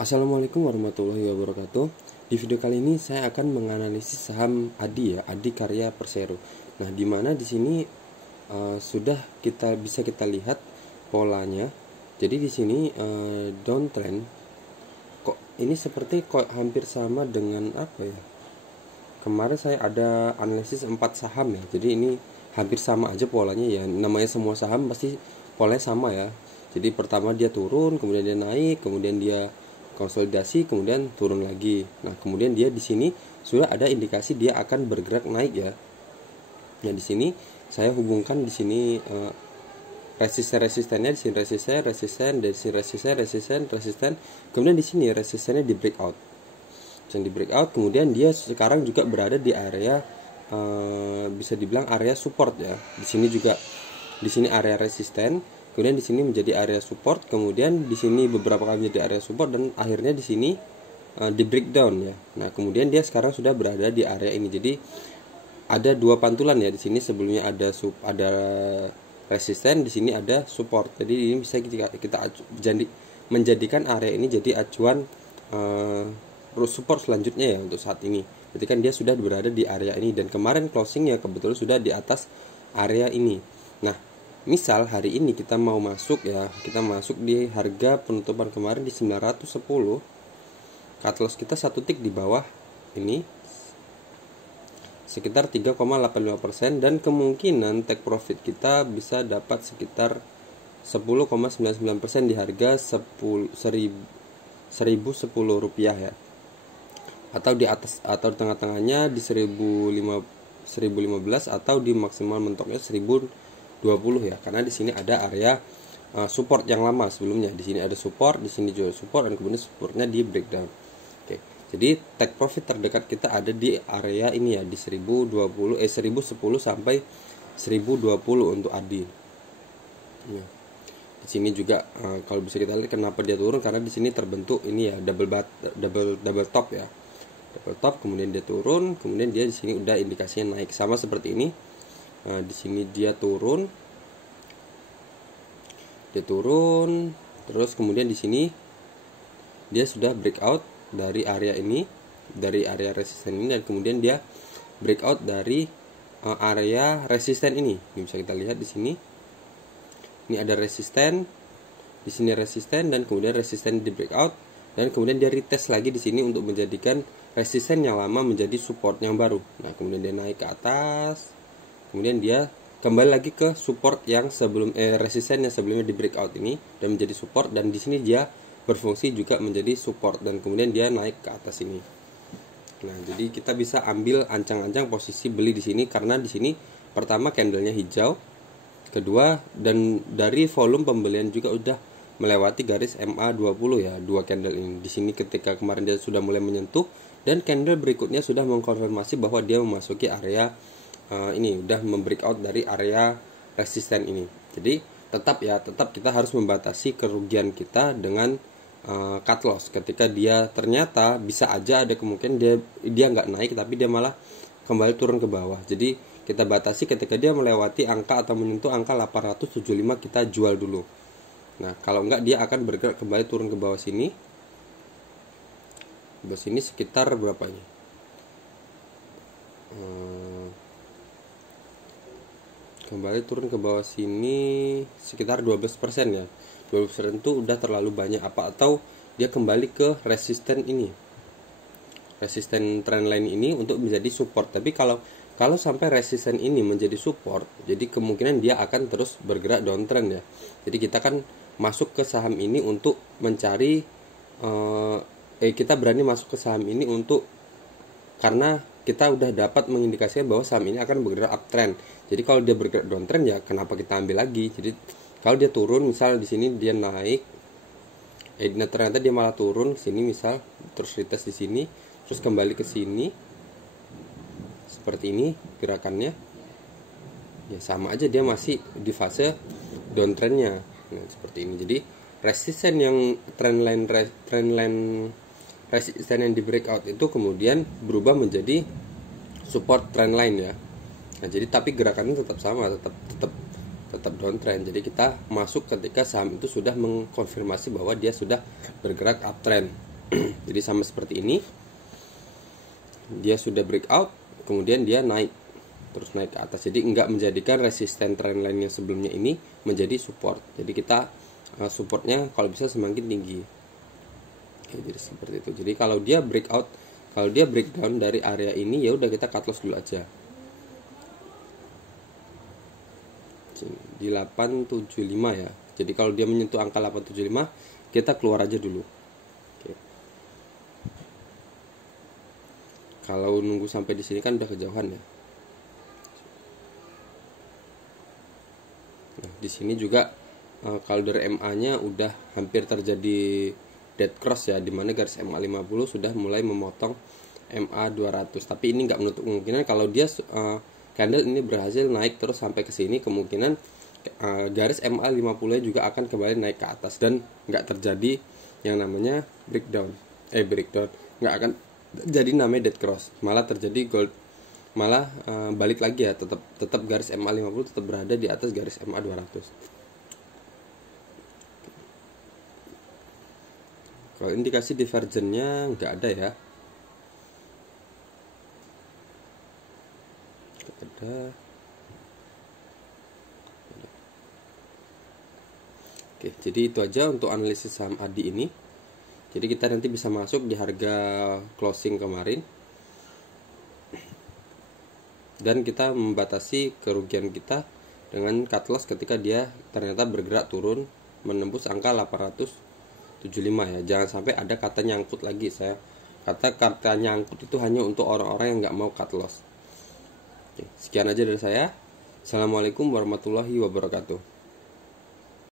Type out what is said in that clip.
Assalamualaikum warahmatullahi wabarakatuh. Di video kali ini saya akan menganalisis saham ADI ya, ADI Karya Persero. Nah, di mana di sini sudah bisa kita lihat polanya. Jadi di sini downtrend. Kok ini seperti kok hampir sama dengan apa ya? Kemarin saya ada analisis 4 saham ya. Jadi ini hampir sama aja polanya ya. Namanya semua saham pasti polanya sama ya. Jadi pertama dia turun, kemudian dia naik, kemudian dia konsolidasi, kemudian turun lagi. Nah, kemudian dia di sini sudah ada indikasi dia akan bergerak naik ya. Nah, di sini saya hubungkan di sini resistennya di sini resisten, di sini resisten. Kemudian di sini resistennya di breakout. Yang di breakout, kemudian dia sekarang juga berada di area bisa dibilang area support ya. Di sini juga di sini area resisten. Kemudian di sini menjadi area support, kemudian di sini beberapa kali menjadi area support dan akhirnya di sini di breakdown ya. Nah, kemudian dia sekarang sudah berada di area ini. Jadi ada dua pantulan ya di sini, sebelumnya ada resisten, di sini ada support. Jadi ini bisa kita menjadikan area ini jadi acuan support selanjutnya ya untuk saat ini. Berarti kan dia sudah berada di area ini dan kemarin closingnya kebetulan sudah di atas area ini. Nah, misal hari ini kita mau masuk ya, kita masuk di harga penutupan kemarin di 910, cut loss kita 1 tick di bawah ini sekitar 3,85% dan kemungkinan take profit kita bisa dapat sekitar 10,99% di harga 10.010 rupiah ya, atau di atas atau tengah-tengahnya di 1015 atau di maksimal mentoknya 1020 ya, karena di sini ada area support yang lama sebelumnya. Di sini ada support, di sini juga support, dan kemudian supportnya di breakdown. Oke. Jadi take profit terdekat kita ada di area ini ya, di 1010 sampai 1020 untuk ADI. Ya. Di sini juga kalau bisa kita lihat kenapa dia turun, karena di sini terbentuk ini ya double top ya. Double top, kemudian dia turun, kemudian dia di sini udah indikasinya naik sama seperti ini. Nah, di sini dia turun, terus kemudian di sini dia sudah breakout dari area ini, dari area resisten ini, dan kemudian dia breakout dari area resisten ini. Ini bisa kita lihat di sini. Ini ada resisten, di sini resisten, dan kemudian resisten di breakout, dan kemudian dia retest lagi di sini untuk menjadikan resisten yang lama menjadi support yang baru. Nah, kemudian dia naik ke atas. Kemudian dia kembali lagi ke support yang resisten yang sebelumnya di breakout ini dan menjadi support, dan di sini dia berfungsi juga menjadi support dan kemudian dia naik ke atas ini. Nah, jadi kita bisa ambil ancang-ancang posisi beli di sini karena di sini pertama candlenya hijau, kedua dan dari volume pembelian juga udah melewati garis MA20 ya, dua candle ini. Di sini ketika kemarin dia sudah mulai menyentuh dan candle berikutnya sudah mengkonfirmasi bahwa dia memasuki area ini udah membreakout dari area resisten ini. Jadi tetap kita harus membatasi kerugian kita dengan cut loss. Ketika dia ternyata bisa aja ada kemungkinan dia nggak naik tapi dia malah kembali turun ke bawah. Jadi kita batasi ketika dia melewati angka atau menyentuh angka 875 kita jual dulu. Nah, kalau nggak dia akan bergerak kembali turun ke bawah sini. Bawah sini sekitar berapa ini? Kembali turun ke bawah sini sekitar 12% ya. 12% itu udah terlalu banyak atau dia kembali ke resisten ini. Resisten trendline ini untuk menjadi support. Tapi kalau sampai resisten ini menjadi support, jadi kemungkinan dia akan terus bergerak downtrend ya. Jadi kita kan masuk ke saham ini untuk mencari kita berani masuk ke saham ini untuk karena kita udah dapat mengindikasikan bahwa saham ini akan bergerak uptrend. Jadi kalau dia bergerak downtrend ya kenapa kita ambil lagi? Jadi kalau dia turun, misal di sini dia naik, ternyata dia malah turun ke sini misal, terus retest di sini, terus kembali ke sini, seperti ini gerakannya, ya sama aja dia masih di fase downtrendnya. Nah, seperti ini. Jadi resisten yang trendline resisten yang di breakout itu kemudian berubah menjadi support trendline ya. Nah, jadi tapi gerakannya tetap sama, tetap downtrend. Jadi kita masuk ketika saham itu sudah mengkonfirmasi bahwa dia sudah bergerak uptrend. Jadi sama seperti ini, dia sudah breakout, kemudian dia naik, terus naik ke atas. Jadi enggak menjadikan resisten trendline yang sebelumnya ini menjadi support. Jadi kita supportnya kalau bisa semakin tinggi. Oke, jadi seperti itu. Jadi kalau dia breakout, kalau dia breakdown dari area ini, ya udah kita cut loss dulu aja. Di 875 ya. Jadi kalau dia menyentuh angka 875, kita keluar aja dulu. Oke. Kalau nunggu sampai di sini kan udah kejauhan ya. Nah, di sini juga kalau dari MA-nya udah hampir terjadi dead cross ya, dimana garis MA 50 sudah mulai memotong MA 200. Tapi ini nggak menutup kemungkinan kalau dia candle ini berhasil naik terus sampai ke sini, kemungkinan garis MA 50 juga akan kembali naik ke atas dan nggak terjadi yang namanya breakdown, nggak akan jadi namanya dead cross, malah terjadi gold, malah balik lagi ya, tetap garis MA 50 tetap berada di atas garis MA 200. Kalau indikasi divergennya nggak ada ya, ada. Oke, jadi itu aja untuk analisis saham ADI ini. Jadi kita nanti bisa masuk di harga closing kemarin, dan kita membatasi kerugian kita dengan cut loss ketika dia ternyata bergerak turun menembus angka 875 ya. Jangan sampai ada kata nyangkut lagi. Saya kata nyangkut itu hanya untuk orang-orang yang nggak mau cut loss. Oke, sekian aja dari saya. Assalamualaikum warahmatullahi wabarakatuh.